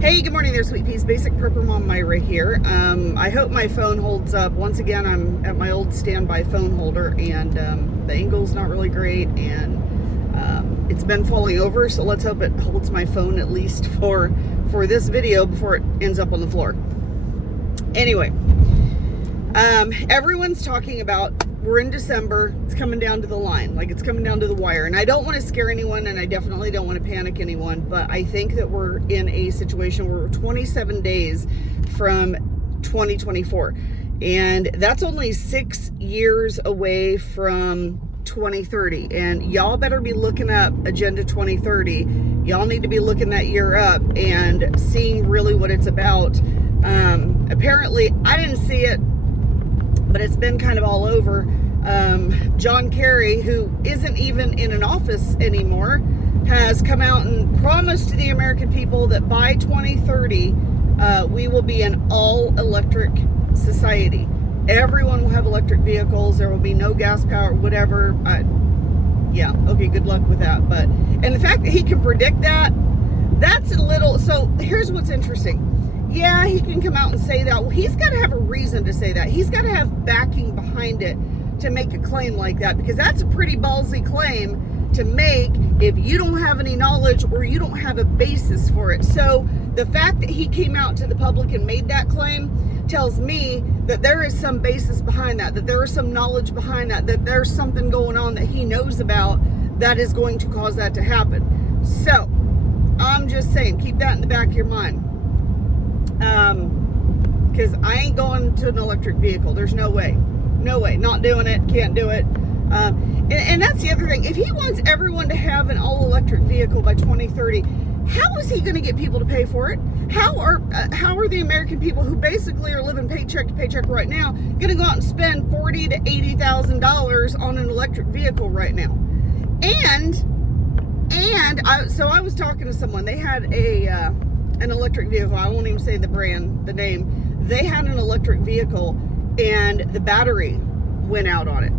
Hey, good morning there, sweet peas. Basic Prepper Mom Myra here. I hope my phone holds up. Once again, I'm at my old standby phone holder, and the angle's not really great, and it's been falling over, so let's hope it holds my phone at least for this video before it ends up on the floor. Anyway, everyone's talking about we're in December, it's coming down to the line, like it's coming down to the wire, and I don't want to scare anyone, and I definitely don't want to panic anyone, but I think that we're in a situation where we're 27 days from 2024, and that's only 6 years away from 2030, and y'all better be looking up Agenda 2030. Y'all need to be looking that year up and seeing really what it's about. Apparently, I didn't see it, but it's been kind of all over. John Kerry, who isn't even in an office anymore, has come out and promised to the American people that by 2030, we will be an all-electric society. Everyone will have electric vehicles. There will be no gas power, whatever. Yeah, okay, good luck with that. And the fact that he can predict that, that's a little, so here's what's interesting. Yeah, he can come out and say that. Well, he's got to have a reason to say that. He's got to have backing behind it to make a claim like that, because that's a pretty ballsy claim to make if you don't have any knowledge or you don't have a basis for it. So the fact that he came out to the public and made that claim tells me that there is some basis behind that, that there is some knowledge behind that, that there's something going on that he knows about that is going to cause that to happen. So I'm just saying, keep that in the back of your mind. Because I ain't going to an electric vehicle. There's no way. No way. Not doing it. Can't do it. And that's the other thing. If he wants everyone to have an all-electric vehicle by 2030, how is he going to get people to pay for it? How are the American people who basically are living paycheck to paycheck right now going to go out and spend $40,000 to $80,000 on an electric vehicle right now? So I was talking to someone. They had an electric vehicle. I won't even say the brand, the name. They had an electric vehicle and the battery went out on it.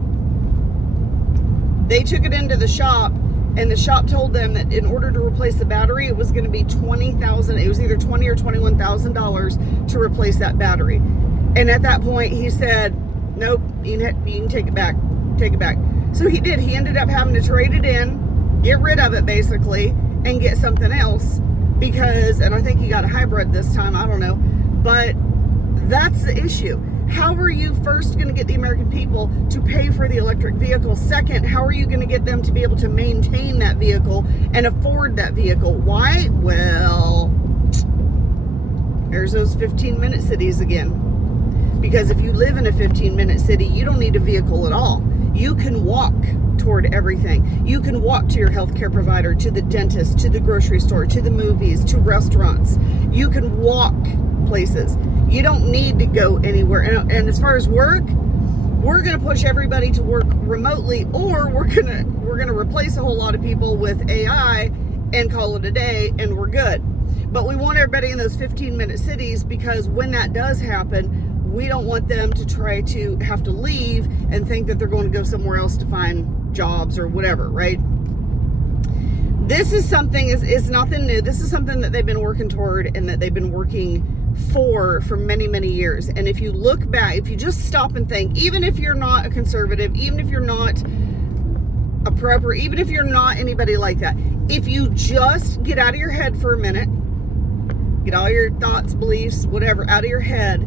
They took it into the shop, and the shop told them that in order to replace the battery, it was going to be $20,000. It was either $20,000 or $21,000 to replace that battery. And at that point, he said, "Nope, you can take it back. Take it back." So he did. He ended up having to trade it in, get rid of it basically, and get something else. Because, and I think he got a hybrid this time, I don't know, but that's the issue. How are you first going to get the American people to pay for the electric vehicle? Second, how are you going to get them to be able to maintain that vehicle and afford that vehicle? Why? Well, there's those 15-minute cities again. Because if you live in a 15-minute city, you don't need a vehicle at all. You can walk toward everything. You can walk to your healthcare provider, to the dentist, to the grocery store, to the movies, to restaurants. You can walk places. You don't need to go anywhere. And as far as work, we're going to push everybody to work remotely, or we're going to replace a whole lot of people with AI and call it a day, and we're good. But we want everybody in those 15-minute cities, because when that does happen, we don't want them to try to have to leave and think that they're going to go somewhere else to find jobs or whatever, right? This is something, it's nothing new. This is something that they've been working toward and that they've been working for many, many years. And if you look back, if you just stop and think, even if you're not a conservative, even if you're not a prepper, even if you're not anybody like that, if you just get out of your head for a minute, get all your thoughts, beliefs, whatever, out of your head,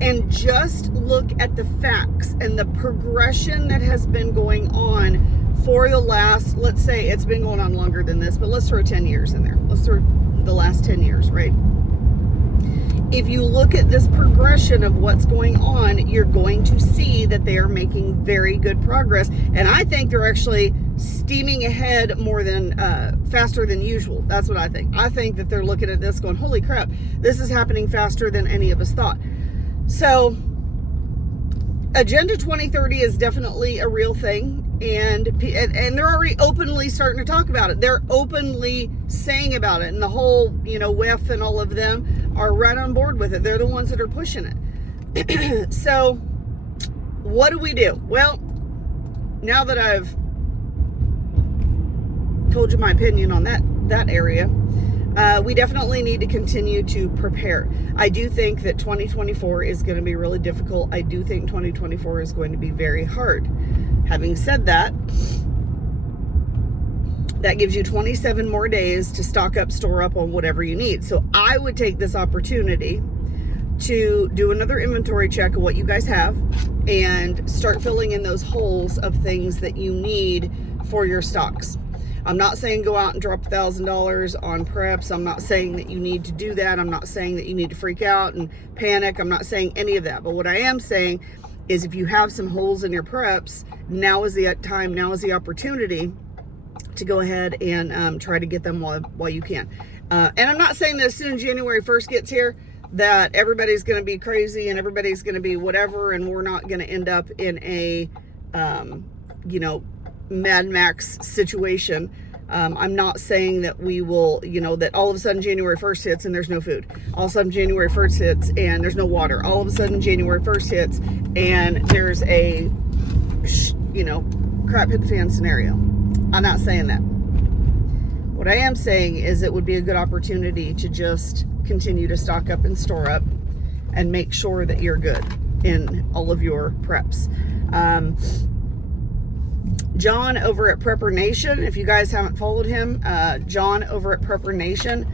and just look at the facts and the progression that has been going on for the last, let's say it's been going on longer than this, but let's throw 10 years in there. Let's throw the last 10 years, right? If you look at this progression of what's going on, you're going to see that they are making very good progress. And I think they're actually steaming ahead more than, faster than usual. That's what I think. I think that they're looking at this going, holy crap, this is happening faster than any of us thought. So Agenda 2030 is definitely a real thing, and they're already openly starting to talk about it. They're openly saying about it, and the whole, WEF and all of them are right on board with it. They're the ones that are pushing it. So what do we do? Well, now that I've told you my opinion on that area, we definitely need to continue to prepare. I do think that 2024 is going to be really difficult. I do think 2024 is going to be very hard. Having said that, that gives you 27 more days to stock up, store up on whatever you need. So I would take this opportunity to do another inventory check of what you guys have and start filling in those holes of things that you need for your stocks. I'm not saying go out and drop $1,000 on preps. I'm not saying that you need to do that. I'm not saying that you need to freak out and panic. I'm not saying any of that. But what I am saying is if you have some holes in your preps, now is the time, now is the opportunity to go ahead and try to get them while you can. And I'm not saying that as soon as January 1st gets here, that everybody's going to be crazy and everybody's going to be whatever, and we're not going to end up in a, Mad Max situation. I'm not saying that we will, that all of a sudden January 1st hits and there's no food. All of a sudden January 1st hits and there's no water. All of a sudden January 1st hits and there's a, crap hit the fan scenario. I'm not saying that. What I am saying is it would be a good opportunity to just continue to stock up and store up and make sure that you're good in all of your preps. John over at Prepper Nation, if you guys haven't followed him, John over at Prepper Nation,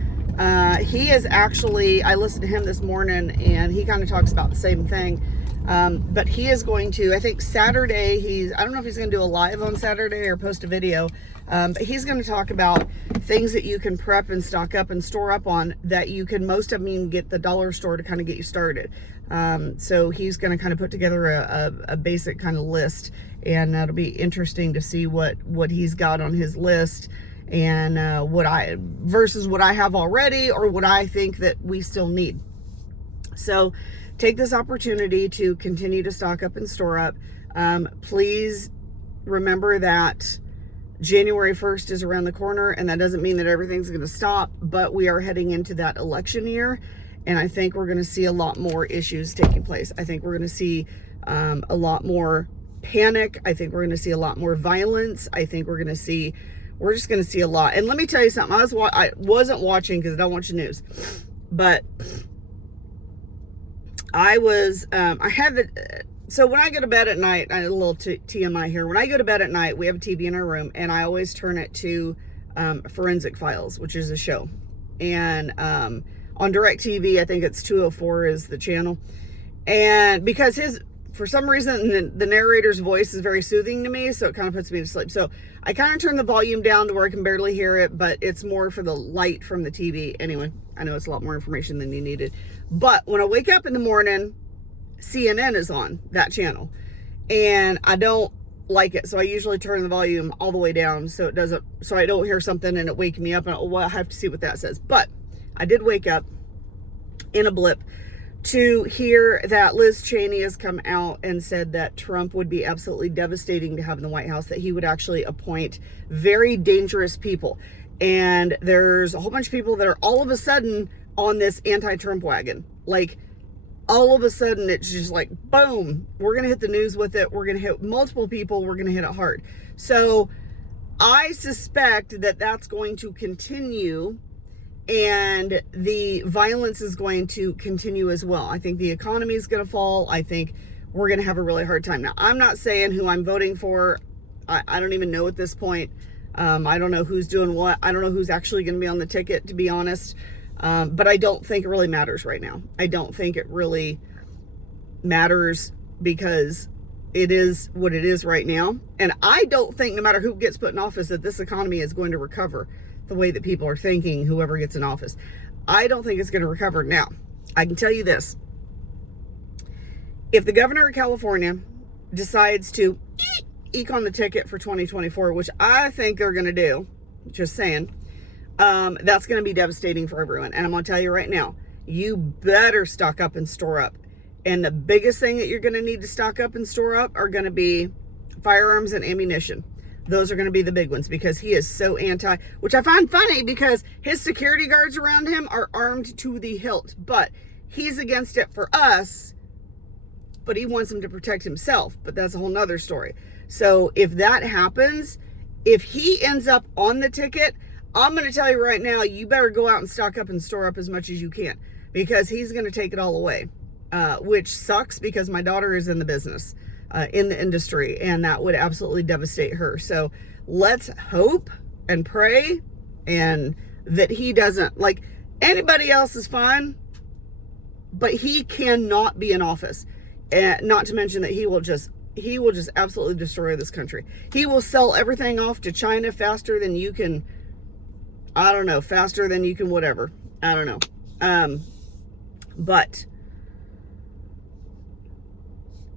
he is actually, I listened to him this morning and he kind of talks about the same thing. But he is going to, I think Saturday, I don't know if he's going to do a live on Saturday or post a video, but he's going to talk about things that you can prep and stock up and store up on that you can, most of them, get the dollar store to kind of get you started. So he's going to kind of put together a basic kind of list, and that'll be interesting to see what he's got on his list and versus what I have already or what I think that we still need. So take this opportunity to continue to stock up and store up. Please remember that January 1st is around the corner, and that doesn't mean that everything's going to stop, but we are heading into that election year, and I think we're going to see a lot more issues taking place. I think we're going to see a lot more panic. I think we're going to see a lot more violence. I think we're just going to see a lot. And let me tell you something. I wasn't watching because I don't watch the news, but so when I go to bed at night, a little TMI here, when I go to bed at night, we have a TV in our room, and I always turn it to Forensic Files, which is a show. And on DirecTV, I think it's 204 is the channel. And because for some reason, the narrator's voice is very soothing to me, so it kind of puts me to sleep. So I kind of turn the volume down to where I can barely hear it, but it's more for the light from the TV. Anyway, I know it's a lot more information than you needed. But when I wake up in the morning, CNN is on that channel, and I don't like it. So I usually turn the volume all the way down so I don't hear something and it wake me up and I have to see what that says. But I did wake up in a blip to hear that Liz Cheney has come out and said that Trump would be absolutely devastating to have in the White House, that he would actually appoint very dangerous people. And there's a whole bunch of people that are all of a sudden on this anti-Trump wagon. Like, all of a sudden, it's just like, boom, we're going to hit the news with it. We're going to hit multiple people. We're going to hit it hard. So I suspect that that's going to continue, and the violence is going to continue as well. I think the economy is going to fall. I think we're going to have a really hard time. Now, I'm not saying who I'm voting for. I don't even know at this point. I don't know who's doing what. I don't know who's actually going to be on the ticket, to be honest. But I don't think it really matters right now. I don't think it really matters because it is what it is right now. And I don't think no matter who gets put in office that this economy is going to recover the way that people are thinking, whoever gets in office. I don't think it's going to recover. Now, I can tell you this. If the governor of California decides to eke on the ticket for 2024, which I think they're going to do, just saying, that's going to be devastating for everyone. And I'm going to tell you right now, you better stock up and store up. And the biggest thing that you're going to need to stock up and store up are going to be firearms and ammunition. Those are going to be the big ones, because he is so anti, which I find funny because his security guards around him are armed to the hilt, but he's against it for us, but he wants them to protect himself. But that's a whole nother story. So if that happens, if he ends up on the ticket, I'm going to tell you right now, you better go out and stock up and store up as much as you can, because he's going to take it all away, which sucks because my daughter is in the business, in the industry, and that would absolutely devastate her. So let's hope and pray and that he doesn't, like, anybody else is fine, but he cannot be in office. And not to mention that he will just absolutely destroy this country. He will sell everything off to China faster than you can, I don't know, faster than you can whatever. I don't know. But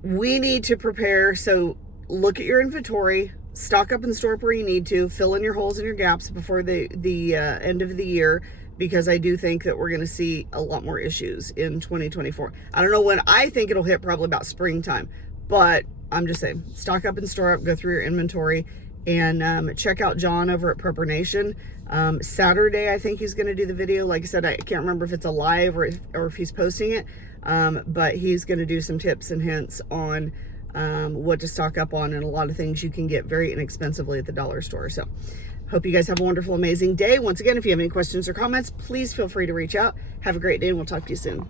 we need to prepare. So look at your inventory, stock up and store up where you need to, fill in your holes and your gaps before the end of the year, because I do think that we're going to see a lot more issues in 2024. I don't know when. I think it'll hit probably about springtime, but I'm just saying, stock up and store up, go through your inventory, and check out John over at Prepper Nation. Saturday, I think he's going to do the video. Like I said, I can't remember if it's a live or if he's posting it, but he's going to do some tips and hints on what to stock up on, and a lot of things you can get very inexpensively at the dollar store. So hope you guys have a wonderful, amazing day. Once again, if you have any questions or comments, please feel free to reach out. Have a great day, and we'll talk to you soon.